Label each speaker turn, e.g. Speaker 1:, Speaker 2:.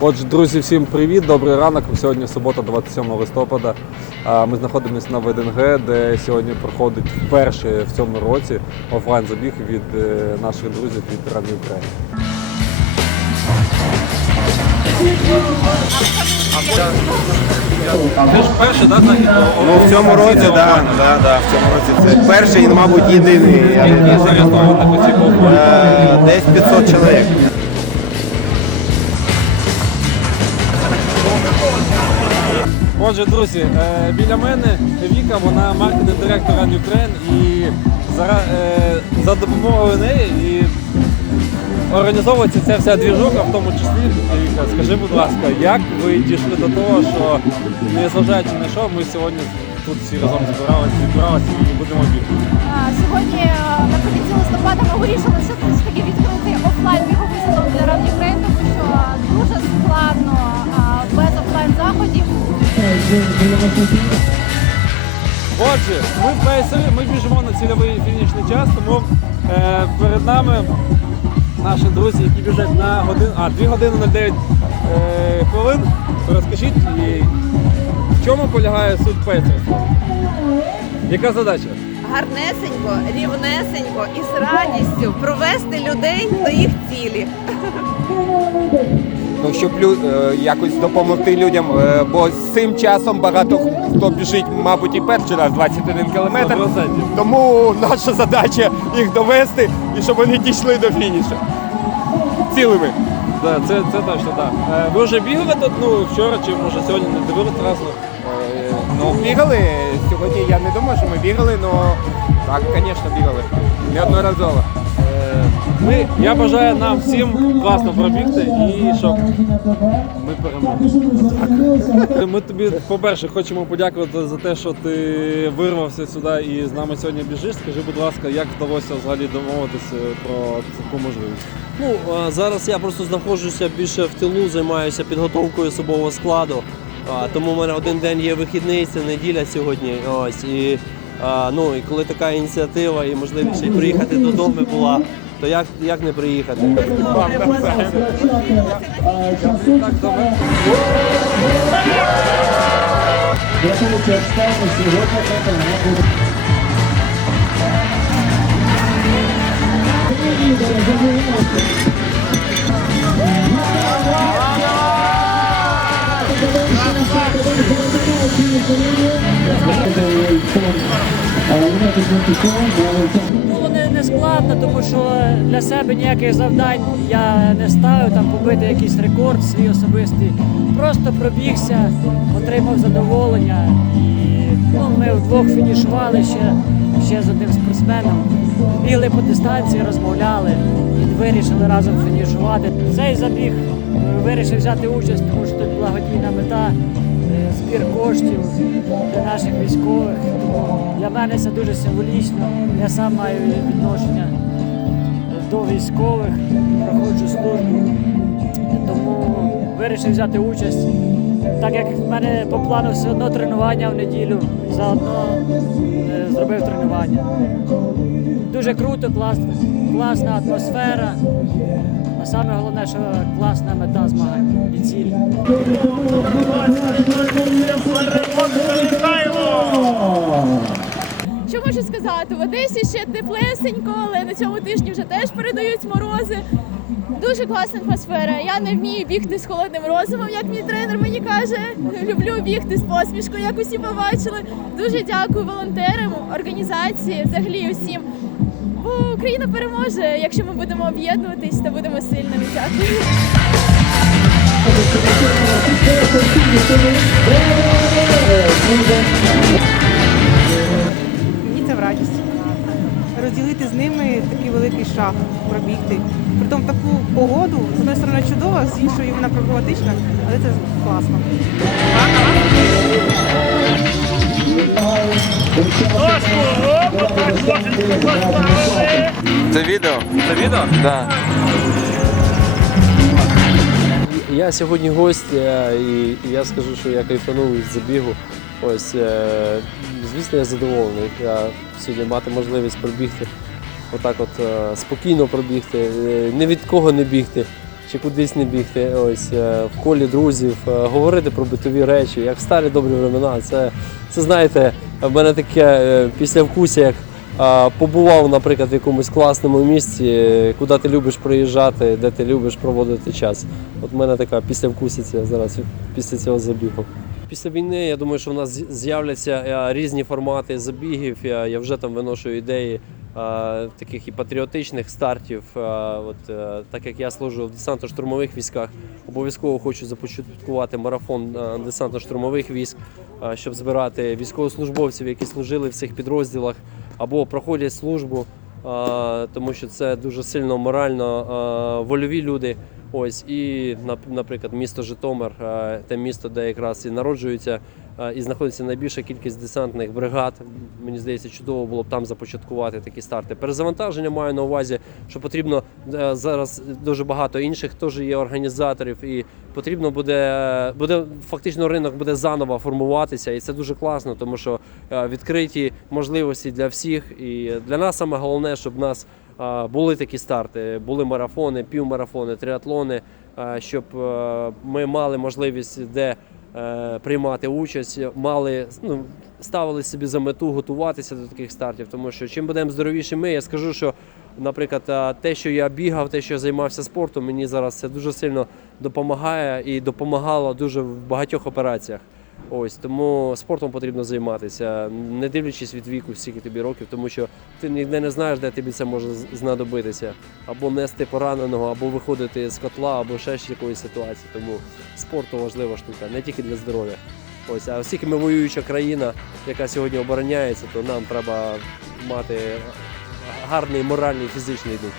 Speaker 1: Отже, друзі, всім привіт, добрий ранок. Сьогодні субота, 27 листопада. Ми знаходимося на ВДНГ, де сьогодні проходить вперше в цьому році офлайн забіг від е, наших друзів від Run Ukraine. Це ж перший, так.
Speaker 2: Ну, в цьому році, так, да, да, да, в цьому році це перший і, мабуть, єдиний. Я не? Е, Десь 500 чоловік.
Speaker 1: Отже, друзі, е, біля мене Віка, вона маркетинг директор Ukraine і за, е, за допомогою неї і організовується ця вся двіжуха, в тому числі. Віка, скажи, будь ласка, як ви дійшли до того, що незважаючи на що, ми сьогодні тут всі разом збиралися, зібралися і будемо бігти? Отже, ми в ПСР, ми біжимо на цільовий фінішний час, тому е, перед нами наші друзі, які біжать на годину, а 2 години 09 е, хвилин. Розкажіть, і в чому полягає суть ПСР? Яка задача?
Speaker 3: гарнесенько, рівнесенько і з радістю провести людей до їх цілі.
Speaker 2: Ну, щоб лю- е, якось допомогти людям, е, бо з цим часом багато хто біжить, мабуть, і перший раз 21 кілометр. Тому наша задача їх довести і щоб вони дійшли до фінішу. Цілими.
Speaker 1: Да, це, це точно, так. Да. Е, ви вже бігали тут ну, вчора чи може сьогодні не дивились разу?
Speaker 2: Ну, бігали. Сьогодні я не думаю, що ми бігали, але так, звісно, бігали. Неодноразово.
Speaker 1: Ми, я бажаю нам всім класно пробігти і щоб ми перемогли. Ми тобі, по-перше, хочемо подякувати за те, що ти вирвався сюди і з нами сьогодні біжиш. Скажи, будь ласка, як вдалося взагалі домовитися про таку можливість?
Speaker 4: Ну, зараз я просто знаходжуся більше в тилу, займаюся підготовкою особового складу. Тому в мене один день є вихідний, це неділя сьогодні. Ось і ну і коли така ініціатива і можливість приїхати додому була, то як, як не приїхати?
Speaker 1: Так, добре.
Speaker 5: Складно, тому що для себе ніяких завдань я не ставив, там побити якийсь рекорд свій особистий. Просто пробігся, отримав задоволення. І ну, ми вдвох фінішували ще, ще з одним спортсменом. Бігли по дистанції, розмовляли і вирішили разом фінішувати. Цей забіг е, вирішив взяти участь, тому що тут благодійна мета. е, Збір коштів для наших військових. Для мене це дуже символічно. Я сам маю відношення до військових, проходжу службу. Тому вирішив взяти участь. Так як в мене по плану все одно тренування в неділю, заодно е, зробив тренування. Дуже круто, класна, класна атмосфера. А саме головне, що класна мета змагань і ціль.
Speaker 6: Що? В Одесі ще теплесенько, але на цьому тижні вже теж передають морози. Дуже класна атмосфера. Я не вмію бігти з холодним розумом, як мій тренер мені каже. Люблю бігти з посмішкою, як усі побачили. Дуже дякую волонтерам, організації, взагалі усім. Бо Україна переможе, якщо ми будемо об'єднуватись та будемо сильними. Дякую.
Speaker 7: Це в радість. Розділити з ними такий великий шаг, пробігти. Притом таку погоду, з однієї сторони чудова, з іншої вона проблематична, але це класно.
Speaker 2: Це відео?
Speaker 1: Це відео?
Speaker 2: Так.
Speaker 4: Я сьогодні гость, е, і я скажу, що я кайфанув від забігу. Ось, е, звісно, я задоволений. Я сьогодні мати можливість пробігти, отак от е, спокійно пробігти, е, ні від кого не бігти. чи кудись не бігти. Ось в колі друзів, говорити про битові речі, як в старі добрі времена. Це, це знаєте, в мене таке е, післявкусся, як побував, наприклад, в якомусь класному місці, куди ти любиш приїжджати, де ти любиш проводити час. От в мене така післявкусиця зараз після цього забігу. Після війни я думаю, що в нас з'являться е, різні формати забігів. Я, вже там виношую ідеї е, таких і патріотичних стартів. Е, От так як я служу в десантно-штурмових військах, обов'язково хочу започаткувати марафон десантно-штурмових військ, щоб збирати військовослужбовців, які служили в цих підрозділах або проходять службу, тому що це дуже сильно морально вольові люди. Ось і наприклад, місто Житомир, е, те місто, де якраз і народжується е, і знаходиться найбільша кількість десантних бригад. Мені здається, чудово було б там започаткувати такі старти. Перезавантаження маю на увазі, що потрібно е, зараз дуже багато інших теж є організаторів, і потрібно буде буде фактично ринок буде заново формуватися, і це дуже класно, тому що відкриті можливості для всіх. І для нас саме головне, щоб нас були такі старти, були марафони, півмарафони, триатлони, щоб ми мали можливість де е, приймати участь, мали ну, ставили собі за мету готуватися до таких стартів. Тому що чим будемо здоровіші ми, я скажу, що, наприклад, те, що я бігав, те, що я займався спортом, мені зараз це дуже сильно допомагає і допомагало дуже в багатьох операціях. Ось тому спортом потрібно займатися, не дивлячись від віку, скільки тобі років, тому що ти ніде не знаєш, де тобі це може знадобитися. Або нести пораненого, або виходити з котла, або ще з якоїсь ситуації. Тому спорт то важлива штука, не тільки для здоров'я. Ось, а оскільки ми воююча країна, яка сьогодні обороняється, то нам треба мати гарний моральний фізичний дух.